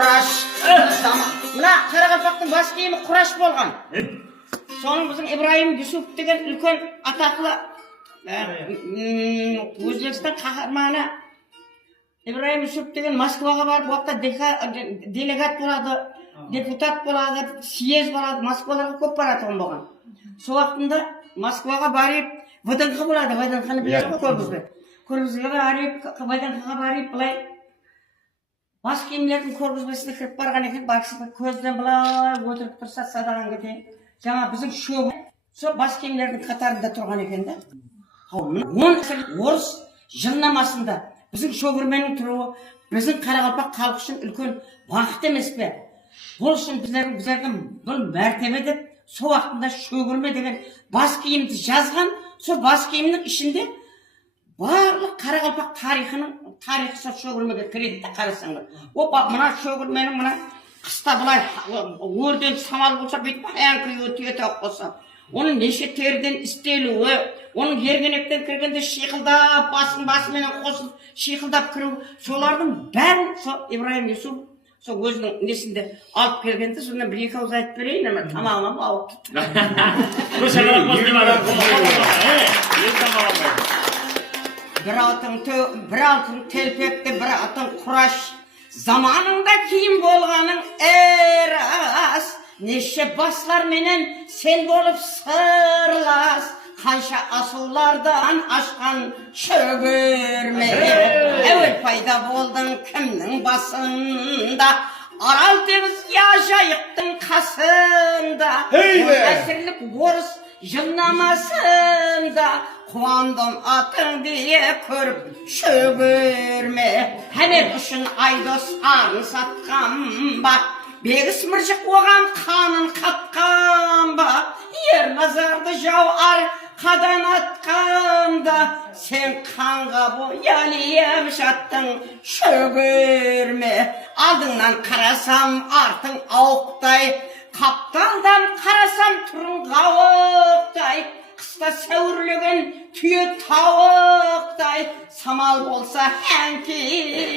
Kuraş. Mına Qaraqalpaqtın baş kiyimi kuraş bolgan. Soның bizim İbrahim Yusuf degen үлкен атаклы Өзбекстан кахарманы İbrahim Yusuf degen Москвага барып, вакытта делегат болады, депутат болады, съезд болады, Москваларга көп баратын болгон. Сол вакытында Москвага барып, ВДНХ болады, ВДНХны билесиңби көрбүзбү? Көрбүзгө барып, ВДНХга барып, былай Баш кийимлердин көргөзмөсүнө кирип барган экен, баксы көздөн былай отуруп турса садаган кетен. Жаңа биздин шөбү, со баш кийимлердин катарында турган экен да. Орус жырнамасында биздин шөгүрмөнүн туруу, биздин Каракалпак калкы үчүн үлкөн бакыт эмеспи? Бул үчүн биздердин бул мәртебе деп, со вакытында шөгүрмө деген баш кийимди жазган, со баш кийимдин ичинде барлық Қарақалпақ тарихы шөгірмеге кіреді де қарасаңдар. Мына шөгірменің мына қыста былай өрден самал болса, бүйтіп аян күйі түйетек болса, оның неше терден істелуі, оның ергенектен кіргенде шиқылдап, басымен қосылып, шиқылдап кіру, солардың бәрін Ибраим Юсуп өзінің несінде алып келгенде, сонымен бір екі ауыз айтып берейін, әмі тамағынан ауып Bir altın telpekte, bir altın kuraş. Zamanında kim bolganın eras. Neşe baslar menen sen bolup sırlas. Kanşa asıllardan aşkan şögürme. Evet payda boldun kimnin basında. Aral temiz yaşayıktın kasında. Esirlik Orus jırnamasında. Kuandım atın diye körüp şögürme. Hemen üçün aydos anı satkan bak. Begis mırcık oğan kanın katkan bak. Yer nazarda jav arkadan atkan da. Sen kanga boyalıyım şattın şögürme. Aldından karasam artın avuktay. Kaptaldan karasam turun kavuktay. Kısta sövrülügen tüyü tavukday. Samal bolsa hənki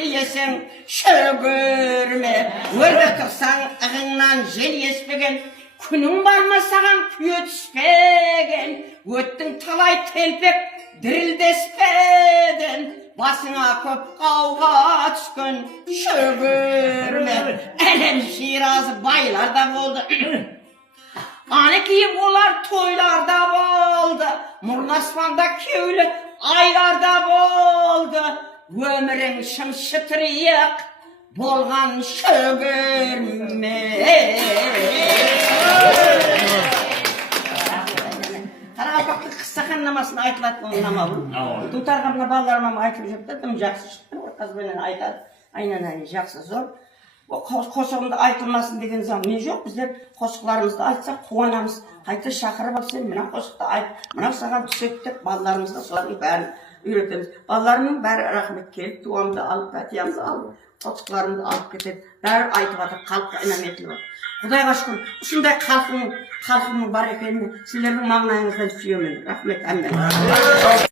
yesen şögürme. Örde tursan ığından jel yespegen. Күнің барма саған күйе түспеген. Өттің талай телпек дірілдеспеден. Басыңа көп қауға түскен шөгірме. Әлем Ширазы байларда болды. Аны киіп олар тойларда болды. Мұрын аспанда кеулі айларда болды. Өмірің шым шытырияқ болған шөгірме. Қарақалпақтың қыстақан намасын айтылатын нама бұл. Тұтарға мына балаларыма айтылып жүрді, тым жақсы шықты. Қызбенен айтады, айнан жақсы зор. Қосығымды айтылмасын деген заң не жоқ. Біздер қосықларымызды айтсақ қуанамыз. Қайта шақырып алсам, мына қосықты айт, мына саған түсет деп балаларымызға солардың бәрін үйретеміз. Балаларымның бәрі рахмет келіп, туамды алып, пәтиямды алып, қосықларымды алып кетеді. Бәрі айтып атыр, қалыпқа инам етіліп атыр. Құдайға шүкір, ұшындай халқының бар екеніне сіздердің маңнайыңыздан сүйемін. Рахмет, әммен.